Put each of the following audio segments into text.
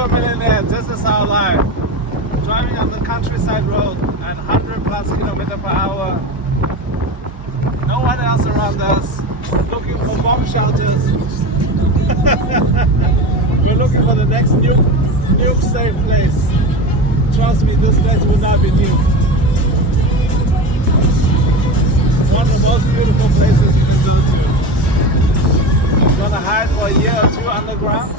future millionaire, this is our life. Driving on the countryside road at 100 plus kilometers per hour. No one else around us. Looking for bomb shelters. We're looking for the next nuke safe place. Trust me, this place will not be nuked. It's one of the most beautiful places you can go to. You want to hide for a year or two underground?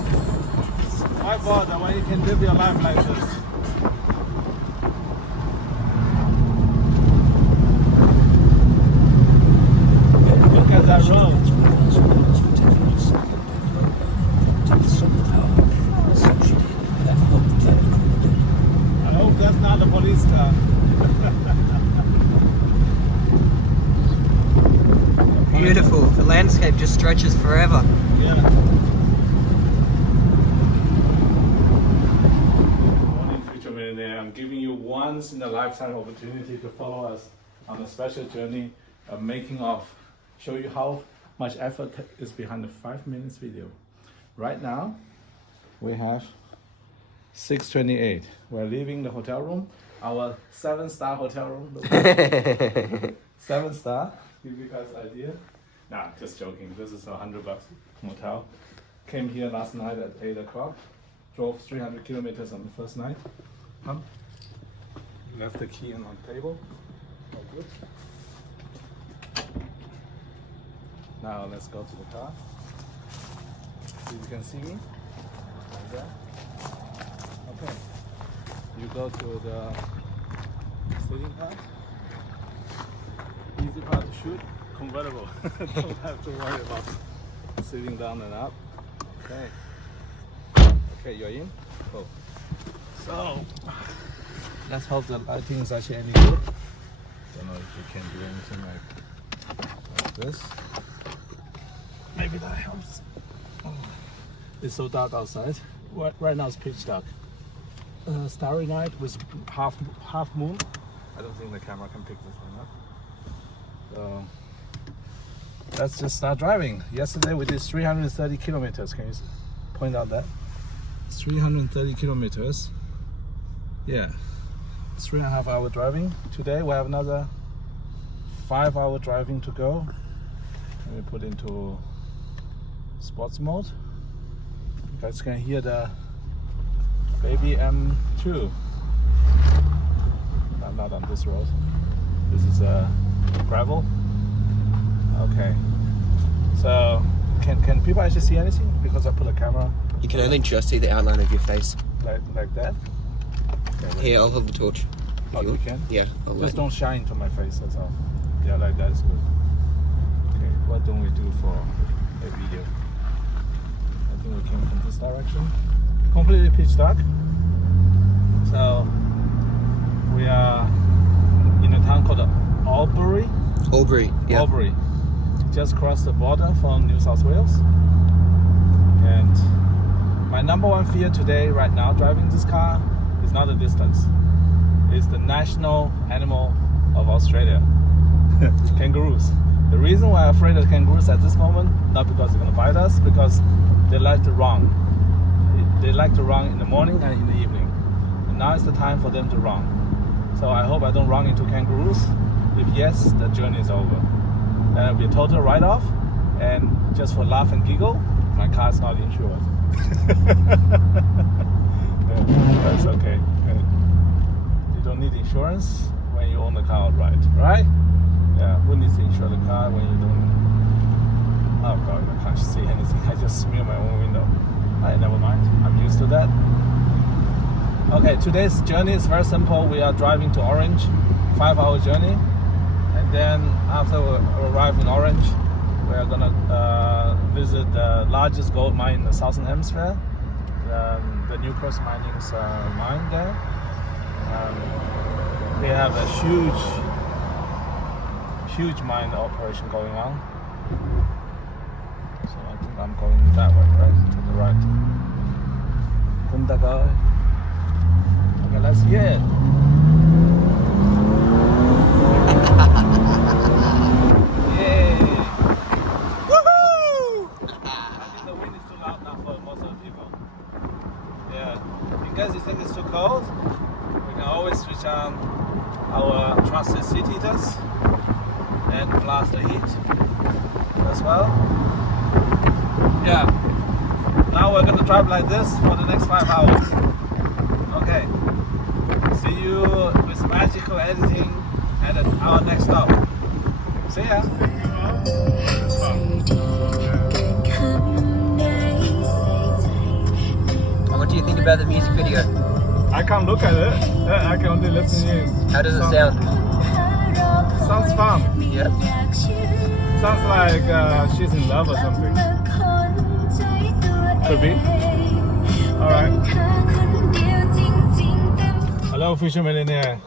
Why bother when you can live your life like this? Look at that road. I hope that's not a police car. Beautiful. The landscape just stretches forever. Yeah. Morning, future millionaire. I'm giving you once in a lifetime opportunity to follow us on a special journey of making of. Show you how much effort is behind the 5 minutes video. Right now, we have 6:28. We're leaving the hotel room, our 7-star hotel room. 7-star. Give you guys an idea. Nah, just joking. This is $100 motel. Came here last night at 8 o'clock. Drove 300 kilometers on the first night. Left the key on the table. All good. Now let's go to the car. So you can see me. Like that. Okay. You go to the sitting car. Easy car to shoot. Convertible. Don't have to worry about sitting down and up. Okay. Okay, you're in. Cool. So let's hope the lighting is actually any good. Don't know if you can do anything like this. Maybe that helps. Oh. It's so dark outside. Right now it's pitch dark. Starry night with half moon. I don't think the camera can pick this one up. So let's just start driving. Yesterday we did 330 kilometers. Can you point out that? 330 kilometers. Yeah. 3.5 hour driving. Today we have another 5-hour driving to go. Let me put into sports mode. You guys can hear the baby M2. I'm not on this road. This is gravel. Okay. So can people actually see anything? Because I put a camera. You can only just see the outline of your face. Like that? Okay, Here, I'll hold the torch. Oh, you can? Yeah. Just don't shine into my face, that's all. Yeah, like that is good. Okay, what don't we do for a video? I think we came from this direction. Completely pitch dark. So we are in a town called Albury. Albury, yeah. Albury. Just crossed the border from New South Wales. And my number one fear today, right now, driving this car, is not the distance. It's the national animal of Australia. Kangaroos. The reason why I'm afraid of kangaroos at this moment, not because they're gonna bite us, because they like to run. They like to run in the morning and in the evening. And now is the time for them to run. So I hope I don't run into kangaroos. If yes, the journey is over. Then it'll be a total write-off. And just for laugh and giggle, my car is not insured. That's okay. You don't need insurance when you own the car outright, right? Yeah, who needs to insure the car when you don't? Oh god, I can't see anything. I just smear my own window. Alright, never mind. I'm used to that. Okay, today's journey is very simple. We are driving to Orange, 5-hour journey, and then after we arrive in Orange, we are gonna visit the largest gold mine in the Southern Hemisphere, the Newcrest mining's mine there. They have a huge mine operation going on. So I think I'm going that way, right? To the right. Okay, let's hear it. Yay! Woohoo! I think the wind is too loud now for most of the people. Yeah. and plus the heat as well. Yeah. Now we're gonna drive like this for the next 5 hours. Okay. See you with magical editing at our next stop. See ya. What do you think about the music video? I can't look at it. I can only listen to you. How does it sound? Sounds fun. Yeah. Sounds like she's in love or something. Could be. Alright. Hello, Future Millionaire.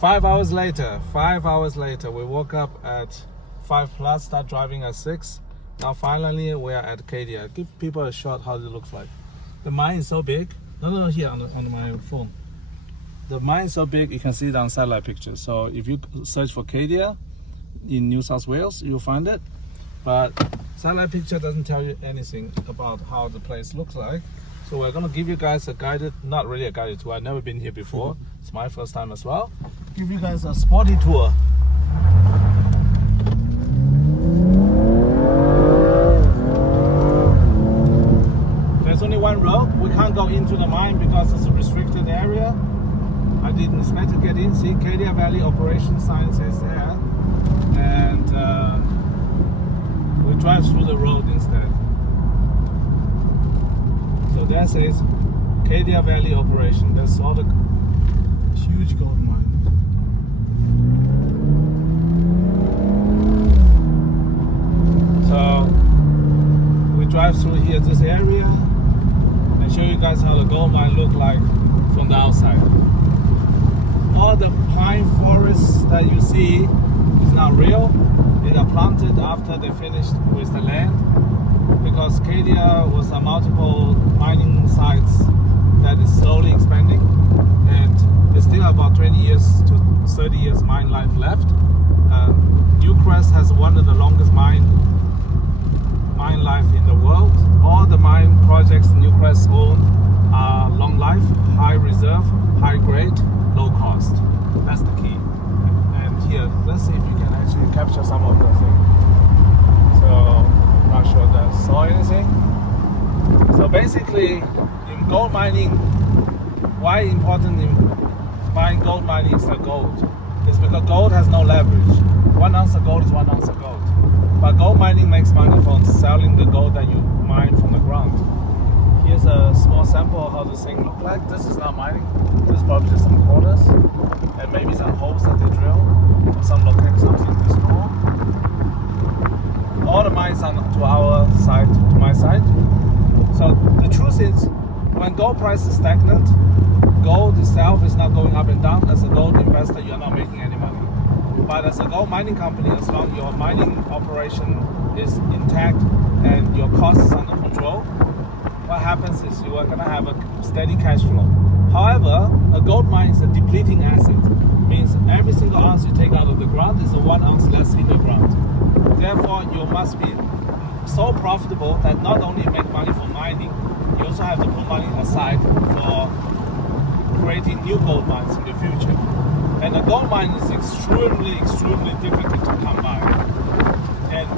5 hours later, we woke up at 5 plus, start driving at 6. Now finally we are at Cadia. Give people a shot how it looks like. The mine is so big. No, here on my phone. The mine is so big, you can see it on satellite pictures. So if you search for Cadia in New South Wales, you'll find it. But satellite picture doesn't tell you anything about how the place looks like. So we're gonna give you guys a guided, not really a guided tour. I've never been here before. It's my first time as well. Give you guys a sporty tour. There's only one road. We can't go into the mine because it's a restricted area. I didn't expect to get in. See, Cadia Valley Operations sign says there. And we drive through the road instead. So there says Cadia Valley Operation. That's all the huge gold mine. So we drive through here, this area, and show you guys how the gold mine look like from the outside. All the pine forests that you see is not real. They are planted after they finished with the land, because Cadia was a multiple mining sites that is slowly expanding, and there's still about 20 years to 30 years mine life left. Newcrest has one of the longest mine life in the world. All the mine projects Newcrest own are long life, high reserve, high grade, low cost. That's the key. And here, let's see if you can actually capture some of the things. So, not sure that saw anything. So basically, in gold mining, why important in buying gold mining is the gold? It's because gold has no leverage. 1 ounce of gold is 1 ounce of gold. But gold mining makes money from selling the gold that you mine from the ground. Here's a small sample of how this thing looks like. This is not mining. This is probably just some quarters and maybe some holes that they drill, some locates, something to store. All the mines are to our side, to my side. So the truth is, when gold price is stagnant, gold itself is not going up and down. As a gold investor, you're not making any money. But as a gold mining company, as long as your mining operation is intact and your cost is under control, what happens is you are going to have a steady cash flow. However, a gold mine is a depleting asset. Means every single ounce you take out of the ground is a 1 ounce less in the ground. Therefore, you must be so profitable that not only you make money from mining, you also have to put money aside for creating new gold mines in the future. And a gold mine is extremely difficult to come by. And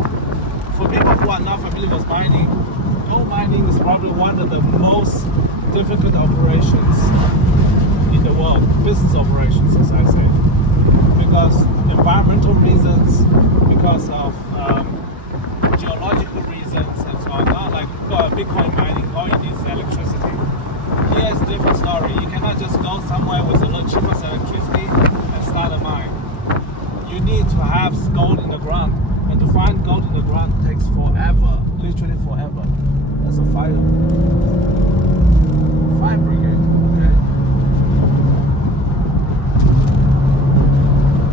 for people who are not familiar with mining, gold mining is probably one of the most difficult operations in the world, business operations, as I say, because environmental reasons, because of geological reasons, and so on. Not like Bitcoin mining, all you need is electricity. Here is a different story. You cannot just go somewhere with a little cheaper electricity and start a mine. You need to have gold in the ground, and to find gold in the ground takes forever, literally forever. That's a fire brigade. Okay.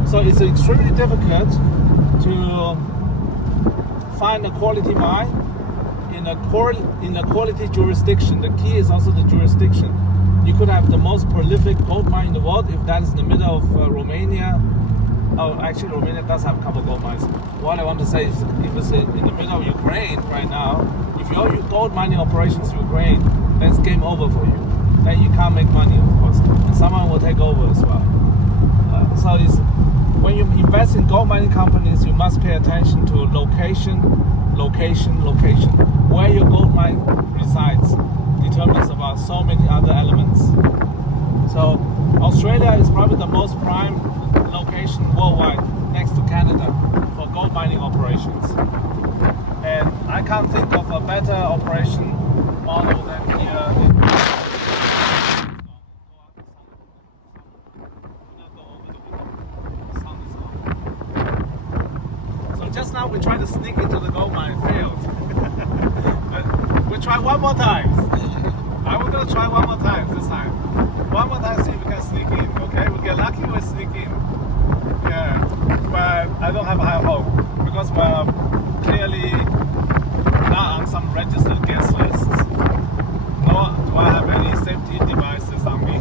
So it's extremely difficult to find a quality mine in a quality jurisdiction. The key is also the jurisdiction. You could have the most prolific gold mine in the world if that is in the middle of Romania. Oh, actually, Romania does have a couple of gold mines. What I want to say is, if it's in the middle of Ukraine right now, if your gold mining operations in Ukraine, then it's game over for you. Then you can't make money, of course, and someone will take over as well. So it's, when you invest in gold mining companies, you must pay attention to location. Where your gold mine resides determines about so many other elements. So Australia is probably the most prime location worldwide, next to Canada, for gold mining operations. And I can't think of a better operation model than here in just now we tried to sneak into the gold mine, failed. But we'll try one more time. I'm gonna try one more time this time. One more time, see if we can sneak in, okay? We get lucky, we'll sneak in. Yeah, but I don't have high hope because we're clearly not on some registered guest lists. Nor do I have any safety devices on me.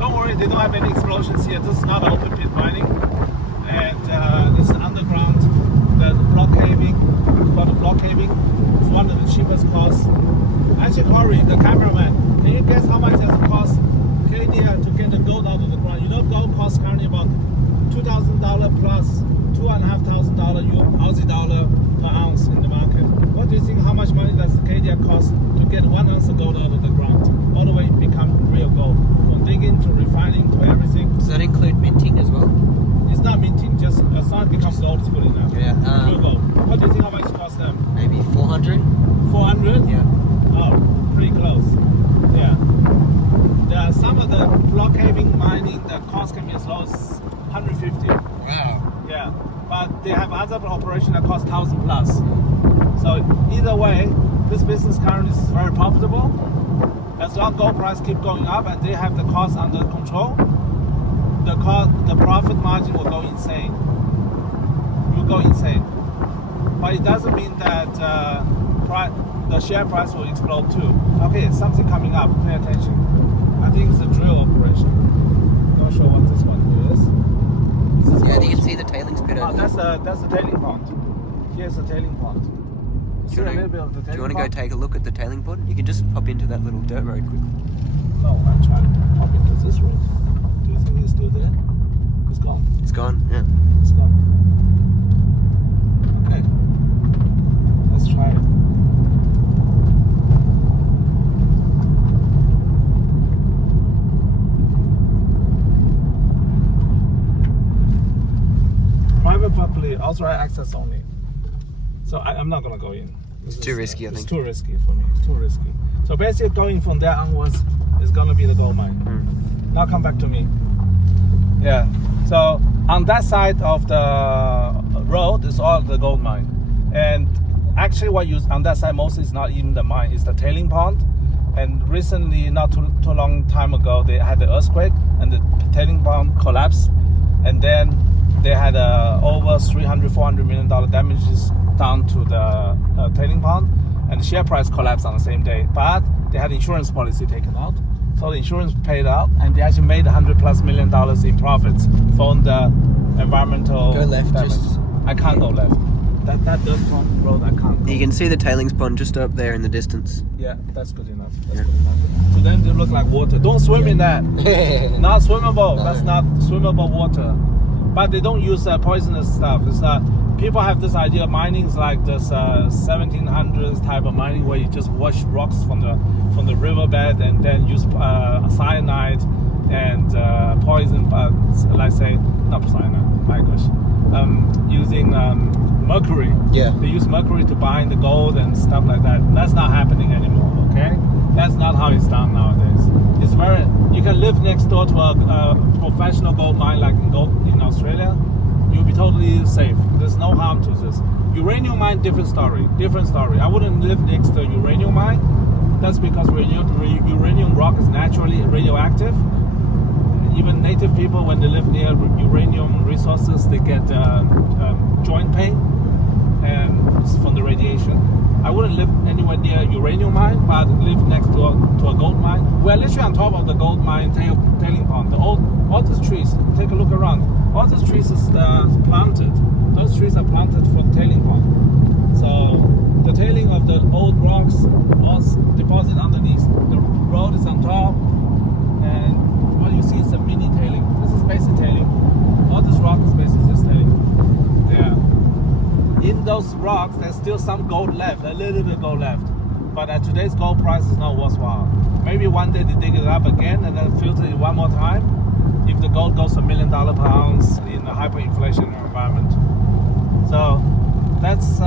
Don't worry, they don't have any explosions here. This is not open pit mining. And this is underground, the block caving, called the block caving. It's one of the cheapest costs. Actually, Corey, the cameraman, can you guess how much does it cost Cadia to get the gold out of the ground? You know, gold costs currently about $2,000 plus $2,500 Aussie dollar per ounce in the market. What do you think? How much money does Cadia cost to get 1 ounce of gold out of the ground, all the way become real gold, from digging to refining to everything? Does that include minting as well? It's not minting, just as soon as it becomes gold, it's good enough. Yeah. Pure gold. What do you think how much it costs them? Maybe 400. 400? Yeah. Oh, pretty close. Yeah. There are some of the block caving mining, the cost can be as low as 150. Wow. Yeah. But they have other operations that cost 1,000 plus. So either way, this business currently is very profitable. As long as gold price keep going up and they have the cost under control, the profit margin will go insane. Will go insane. But it doesn't mean that the share price will explode too. Okay, something coming up. Pay attention. I think it's a drill operation. Not sure what this one is. Yeah, you can see the tailings pit over there. That's the tailing pond. Here's the tailing pond. See a little bit of the tailing pond? Do you want to go take a look at the tailing pond? You can just hop into that little dirt road quickly. No, I'm trying to hop into this road. Do you think it's still there? It's gone. It's gone, yeah. It's gone. Okay. Let's try it. Private property, authorized access only. So I'm not gonna go in. It's too risky, I think. It's too risky for me. It's too risky. So basically, going from there onwards is gonna be the gold mine. Now come back to me. Yeah. So on that side of the road is all the gold mine, and actually, what you on that side mostly is not even the mine; it's the tailing pond. And recently, not too long time ago, they had the earthquake and the tailing pond collapsed, and then they had over $300-400 million damages down to the tailing pond, and the share price collapsed on the same day. But they had insurance policy taken out, so the insurance paid out, and they actually made $100+ million in profits from the environmental Go left, damage. just... I can't go left. That dirt road, I can't go. You can see the tailings pond just up there in the distance. Yeah, that's good enough. That's good enough. So then they look like water. Don't swim in that. Not swimmable. No. That's not swimmable water. But they don't use poisonous stuff. It's people have this idea of mining is like this 1700s type of mining where you just wash rocks from the riverbed and then use cyanide and poison. Let's say not cyanide. My gosh, using mercury. Yeah. They use mercury to bind the gold and stuff like that. That's not happening anymore. Okay, that's not how it's done nowadays. It's very. You can live next door to a professional gold mine like in Australia. You'll be totally safe. There's no harm to this. Uranium mine, different story. Different story. I wouldn't live next to a uranium mine. That's because uranium rock is naturally radioactive. Even native people, when they live near uranium resources, they get joint pain, and it's from the radiation. I wouldn't live anywhere near a uranium mine, but live next to a gold mine. We're literally on top of the gold mine tailing pond. All these trees, take a look around. All these trees is planted. Those trees are planted for the tailing pond. So the tailing of the old rocks all deposited underneath. The road is on top, and what you see is a mini tailing in those rocks, there's still some gold left, a little bit gold left. But at today's gold price is not worthwhile. Maybe one day they dig it up again and then filter it one more time. If the gold goes $1 million per ounce in a hyperinflationary environment. So that's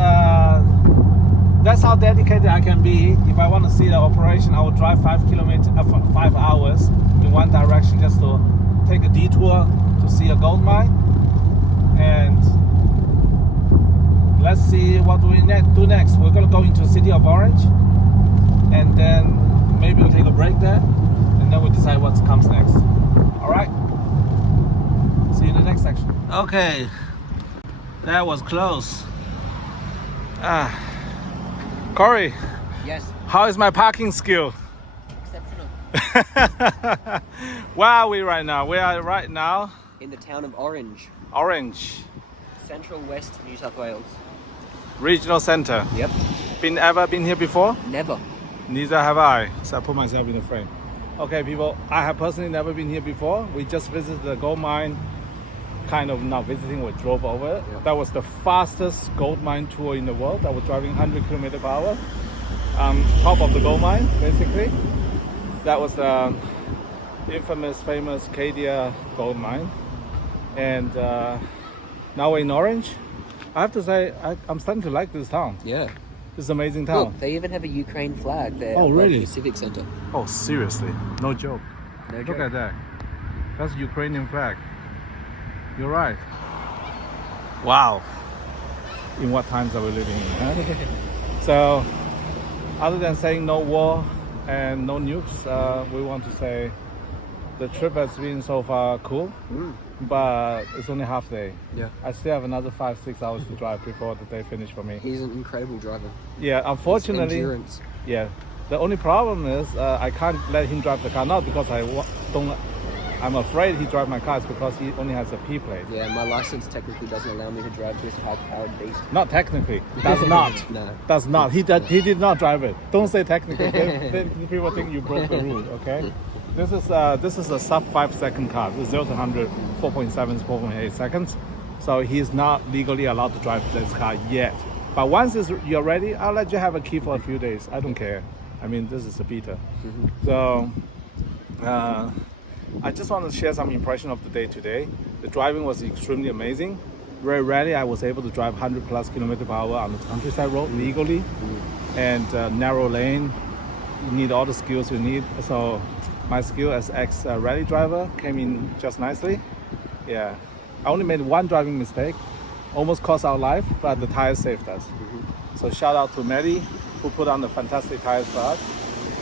how dedicated I can be. If I want to see the operation, I will drive 5 hours in one direction just to take a detour to see a gold mine. And let's see what we do next. We're gonna go into the city of Orange, and then maybe we'll take a break there, and then we'll decide what comes next. All right. See you in the next section. Okay, that was close. Corey. Yes. How is my parking skill? Exceptional. Where are we right now? We are right now In the town of Orange, Orange central west New South Wales. Regional Center. Yep. Ever been here before? Never. Neither have I. So I put myself in the frame. Okay, people, I have personally never been here before. We just visited the gold mine. Kind of not visiting, we drove over it. Yep. That was the fastest gold mine tour in the world. I was driving 100 km per hour. Top of the gold mine, basically. That was the infamous, famous Cadia gold mine. And now we're in Orange. I have to say, I'm starting to like this town. Yeah. It's an amazing town. Look, they even have a Ukraine flag there. Oh, really? The Civic Center. Oh, seriously? No joke. No Look joke. at that. That's Ukrainian flag. You're right. Wow. In what times are we living in? Huh? So, other than saying no war and no nukes, we want to say the trip has been so far cool, but it's only half day. Yeah. I still have another 5-6 hours to drive before the day finish for me. He's an incredible driver. Yeah, His unfortunately. endurance. Yeah. The only problem is I can't let him drive the car, not because I'm afraid he drive my car, it's because he only has a P plate. Yeah, my license technically doesn't allow me to drive this high-powered beast. Not technically. That's not. No. That's not. He did not drive it. Don't say technically. Then people think you broke the rule. Okay. This is a sub 5-second car. This is 0 to 100, 4.7 to 4.8 seconds. So he's not legally allowed to drive this car yet. But once you're ready, I'll let you have a key for a few days. I don't care. I mean, this is a beta. So I just want to share some impression of the day today. The driving was extremely amazing. Very rarely I was able to drive 100+ km per hour on the countryside road legally, and narrow lane. You need all the skills you need. So my skill as ex-rally driver came in just nicely. Yeah, I only made one driving mistake, almost cost our life, but the tires saved us. So shout out to Maddie, who put on the fantastic tires for us.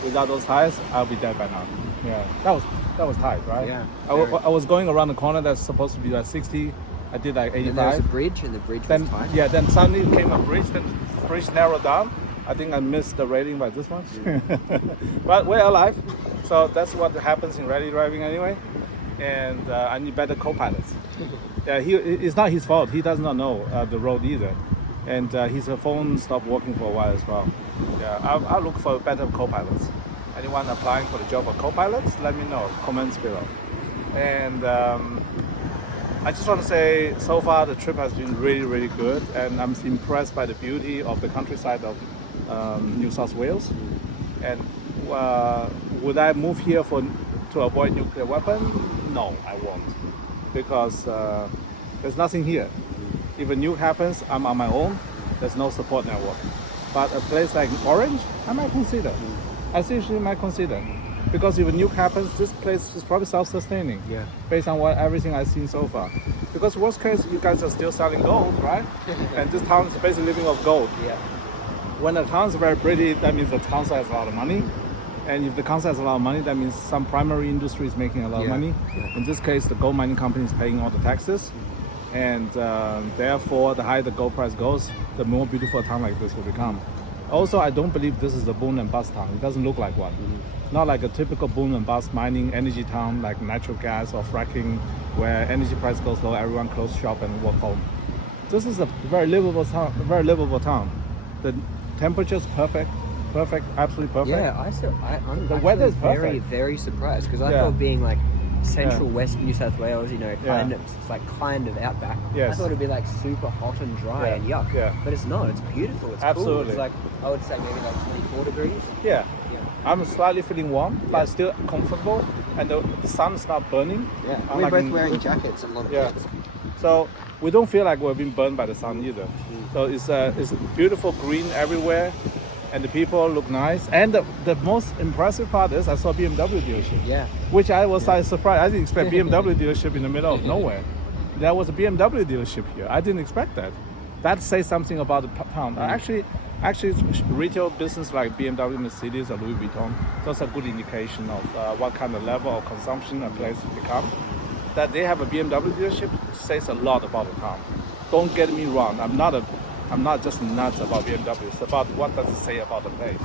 Without those tires, I'll be dead by now. Yeah, that was tight, right? Yeah. I was going around the corner that's supposed to be like 60. I did like 85. And there was a bridge, and the bridge Then was tight. yeah, then suddenly came a bridge. Then the bridge narrowed down. I think I missed the rating by this much, but we're alive. So that's what happens in rally driving anyway. And I need better co-pilots. Yeah, it's not his fault. He does not know the road either, and his phone stopped working for a while as well. Yeah, I'll look for better co-pilots. Anyone applying for the job of co-pilots, let me know. Comments below. And I just want to say, so far the trip has been really, really good, and I'm impressed by the beauty of the countryside of New South Wales. And would I move here to avoid nuclear weapon? No, I won't, because there's nothing here. If a nuke happens, I'm on my own. There's no support network. But a place like Orange, I might consider. I seriously might consider, because if a nuke happens, this place is probably self-sustaining. Yeah. Based on everything I've seen so far. Because worst case, you guys are still selling gold, right? And this town is basically living off gold. Yeah. When the town is very pretty, that means the council has a lot of money. And if the council has a lot of money, that means some primary industry is making a lot of money. Yeah. In this case, the gold mining company is paying all the taxes. And therefore, the higher the gold price goes, the more beautiful a town like this will become. Also, I don't believe this is a boom and bust town. It doesn't look like one. Not like a typical boom and bust mining energy town like natural gas or fracking, where energy price goes low, everyone close shop and walk home. This is a very livable town. The temperature is perfect, absolutely perfect. Yeah, I'm The weather is very, perfect. very surprised, because I Yeah. thought being like central West New South Wales, you know, Yeah. it's like kind of outback. Yes. I thought it'd be like super hot and dry Yeah. and yuck. Yeah. But it's not. It's beautiful. It's cool. Absolutely. It's like, I would say maybe like 24 degrees. Yeah. Yeah. I'm slightly feeling warm, but still comfortable, and the sun is not burning. Yeah. I'm We're like both in- wearing jackets and a lot of Yeah. clothes. So we don't feel like we're being burned by the sun either. So it's beautiful green everywhere, and the people look nice. And the most impressive part is I saw BMW dealership. Yeah. Which I was like, surprised. I didn't expect BMW dealership in the middle of nowhere. There was a BMW dealership here. I didn't expect that. That says something about the town. Actually, retail business like BMW, Mercedes, or Louis Vuitton, those are good indication of what kind of level of consumption a place become. That they have a BMW dealership says a lot about the town. Don't get me wrong. I'm not just nuts about BMW. It's about what does it say about the place.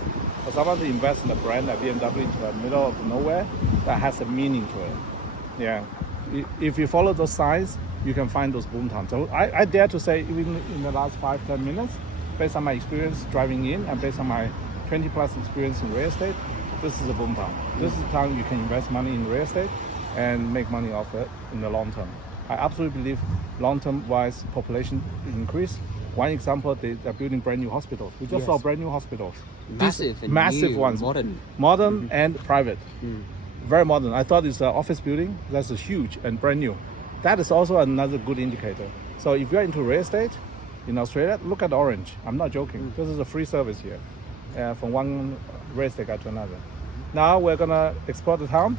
For someone to invest in a brand like BMW into the middle of nowhere, that has a meaning to it. Yeah. If you follow those signs, you can find those boomtowns. So I dare to say, even in the last 5-10 minutes, based on my experience driving in and based on my 20 plus experience in real estate, this is a boomtown. This is a town you can invest money in real estate and make money off it in the long term. I absolutely believe long-term wise population increase. One example, they're building brand new hospitals. We just saw brand new hospitals. Massive and Massive new, ones. modern. And private. Very modern. I thought it's an office building. That's a huge and brand new. That is also another good indicator. So if you're into real estate in Australia, look at Orange. I'm not joking. This is a free service here from one real estate guy to another. Now we're gonna explore the town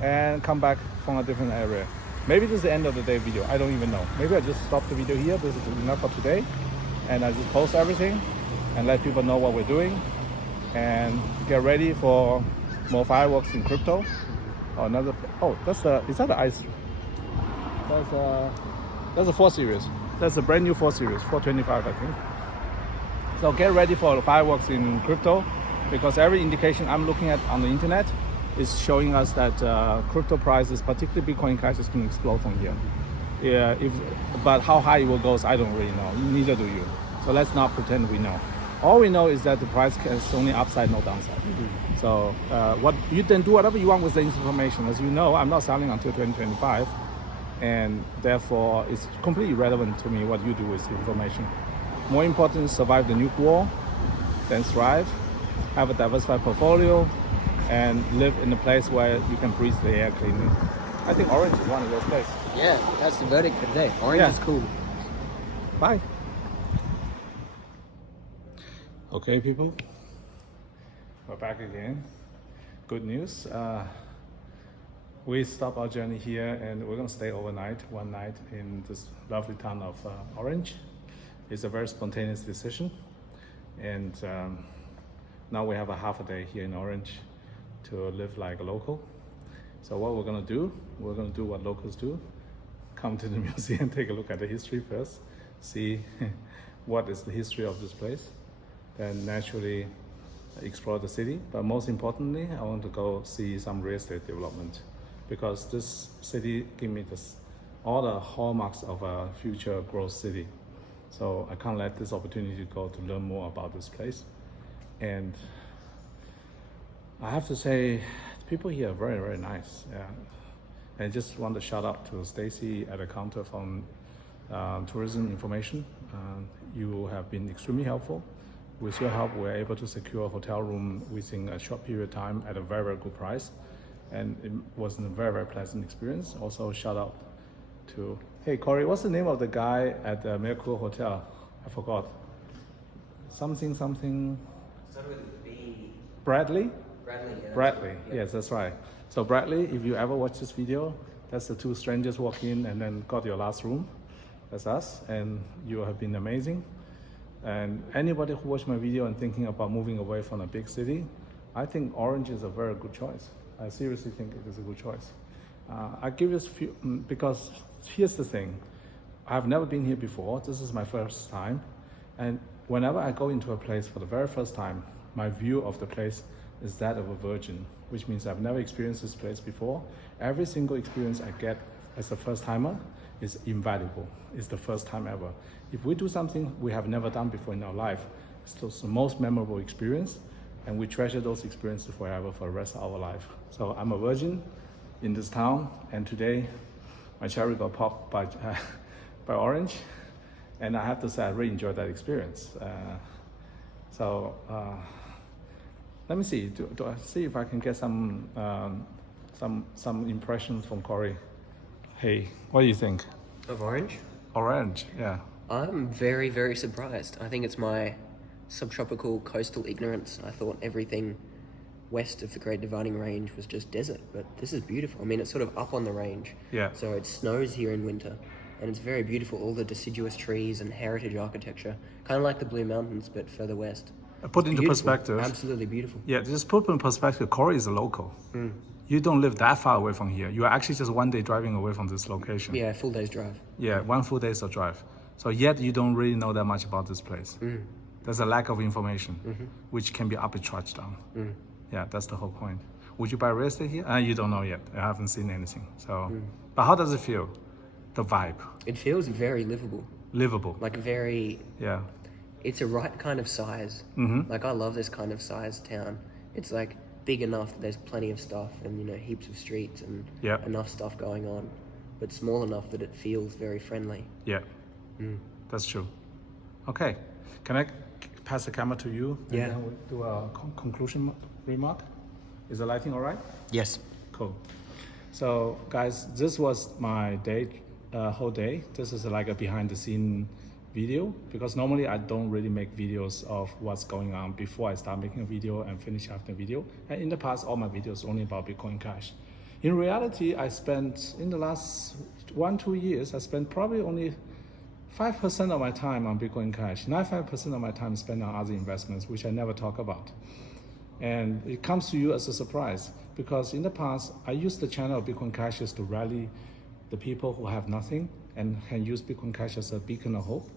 and come back from a different area. Maybe this is the end of the day video. I don't even know. Maybe I just stop the video here. This is enough for today. And I just post everything and let people know what we're doing and get ready for more fireworks in crypto. Or another, is that the ice? That's a 4 Series. That's a brand new 4 Series, 425 I think. So get ready for the fireworks in crypto, because every indication I'm looking at on the internet is showing us that crypto prices, particularly Bitcoin prices, can explode from here. Yeah, but how high it will go, I don't really know. Neither do you. So let's not pretend we know. All we know is that the price is only upside, no downside. So what you then do whatever you want with the information. As you know, I'm not selling until 2025, and therefore it's completely irrelevant to me what you do with the information. More important is survive the nuke war, then thrive, have a diversified portfolio, and live in a place where you can breathe the air cleanly. I think Orange is one of those places. Yeah, that's the verdict for today. Orange is cool. Bye. Okay, people, we're back again. Good news. We stopped our journey here and we're gonna stay overnight, one night in this lovely town of Orange. It's a very spontaneous decision. And now we have a half a day here in Orange to live like a local. So what we're gonna do what locals do. Come to the museum, take a look at the history first, see what is the history of this place. Then naturally explore the city. But most importantly, I want to go see some real estate development, because this city give me all the hallmarks of a future growth city. So I can't let this opportunity go to learn more about this place. And I have to say, people here are very, very nice. Yeah. And I just want to shout out to Stacy at the counter from Tourism Information. You have been extremely helpful. With your help, we're able to secure a hotel room within a short period of time at a very, very good price. And it was a very, very pleasant experience. Also, shout out to, hey Corey, what's the name of the guy at the Mercure Hotel? I forgot. Something. Started with B. Bradley? Bradley. Yeah. Bradley, yes, that's right. So Bradley, if you ever watch this video, that's the two strangers walk in and then got your last room. That's us, and you have been amazing. And anybody who watched my video and thinking about moving away from a big city, I think Orange is a very good choice. I seriously think it is a good choice. I give you a few, because here's the thing. I've never been here before. This is my first time. And whenever I go into a place for the very first time, my view of the place is that of a virgin, which means I've never experienced this place before. Every single experience I get as a first timer is invaluable. It's the first time ever. If we do something we have never done before in our life, it's the most memorable experience, and we treasure those experiences forever for the rest of our life. So I'm a virgin, in this town, and today my cherry got popped by by orange, and I have to say I really enjoyed that experience. Let me see. Do I see if I can get some impressions from Corey? Hey, what do you think? Of orange? Orange, yeah. I'm very, very surprised. I think it's my subtropical coastal ignorance. I thought everything west of the Great Dividing Range was just desert, but this is beautiful. I mean, it's sort of up on the range. Yeah. So it snows here in winter, and it's very beautiful. All the deciduous trees and heritage architecture, kind of like the Blue Mountains, but further west. Put into Beautiful. perspective. Absolutely beautiful. Yeah, just put in perspective, Corey is a local. You don't live that far away from here. You are actually just 1 day driving away from this location. Yeah, full day's drive. Yeah, 1 full day's of drive. So yet you don't really know that much about this place. There's a lack of information, which can be arbitraged down. Yeah, that's the whole point. Would you buy real estate here? You don't know yet. I haven't seen anything. So, but how does it feel? The vibe? It feels very livable. Livable. Like very... Yeah. It's a right kind of size. Like I love this kind of size town. It's like big enough that there's plenty of stuff and, you know, heaps of streets and enough stuff going on, but small enough that it feels very friendly. Yeah, that's true. Okay, can I pass the camera to you? Yeah. And then we'll do a conclusion remark. Is the lighting all right? Yes. Cool. So guys, this was my day, whole day. This is like a behind the scene video, because normally I don't really make videos of what's going on before I start making a video and finish after a video. And in the past, all my videos only about Bitcoin Cash. In reality, I spent, in the last 1-2 years, I spent probably only 5% of my time on Bitcoin Cash. 95% of my time spent on other investments, which I never talk about. And it comes to you as a surprise, because in the past, I used the channel of Bitcoin Cash just to rally the people who have nothing and can use Bitcoin Cash as a beacon of hope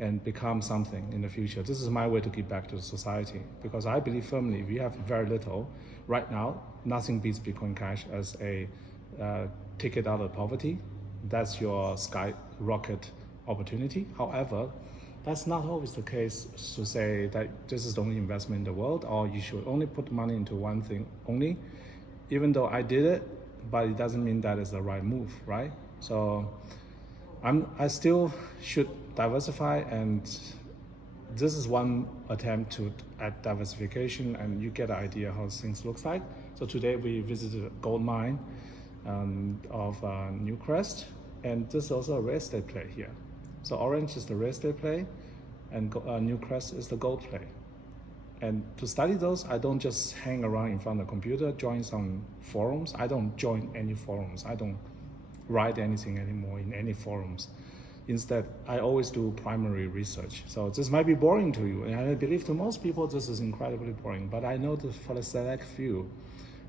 and become something in the future. This is my way to give back to the society, because I believe firmly if you have very little, right now, nothing beats Bitcoin Cash as a ticket out of poverty. That's your skyrocket opportunity. However, that's not always the case to say that this is the only investment in the world, or you should only put money into one thing only. Even though I did it, but it doesn't mean that is the right move, right? So I still should diversify, and this is one attempt to add diversification, and you get an idea how things looks like. So today we visited a gold mine of Newcrest, and this is also a real estate play here. So orange is the real estate play, and Newcrest is the gold play. And to study those, I don't just hang around in front of the computer, join some forums. I don't join any forums. I don't write anything anymore in any forums. Instead, I always do primary research. So this might be boring to you, and I believe to most people this is incredibly boring, but I know that for the select few,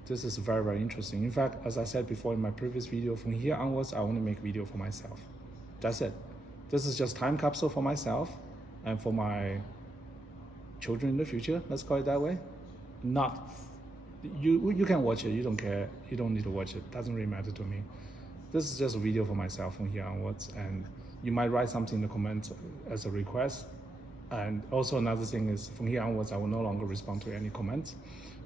this is very, very interesting. In fact, as I said before in my previous video, from here onwards, I only make video for myself. That's it. This is just time capsule for myself and for my children in the future, let's call it that way. Not, you can watch it, you don't care, you don't need to watch it, doesn't really matter to me. This is just a video for myself from here onwards, and you might write something in the comments as a request. And also another thing is, from here onwards, I will no longer respond to any comments.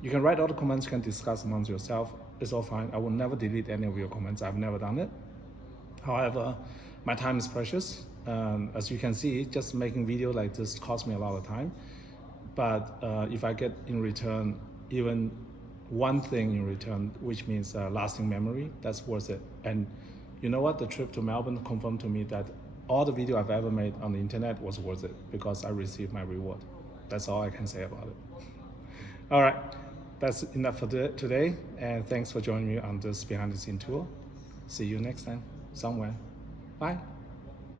You can write all the comments, you can discuss amongst yourself, it's all fine. I will never delete any of your comments, I've never done it. However, my time is precious. As you can see, just making video like this costs me a lot of time. But if I get in return even one thing in return, which means lasting memory, that's worth it. And you know what? The trip to Melbourne confirmed to me that all the video I've ever made on the internet was worth it, because I received my reward. That's all I can say about it. All right, that's enough for today. And thanks for joining me on this behind the scene tour. See you next time, somewhere. Bye.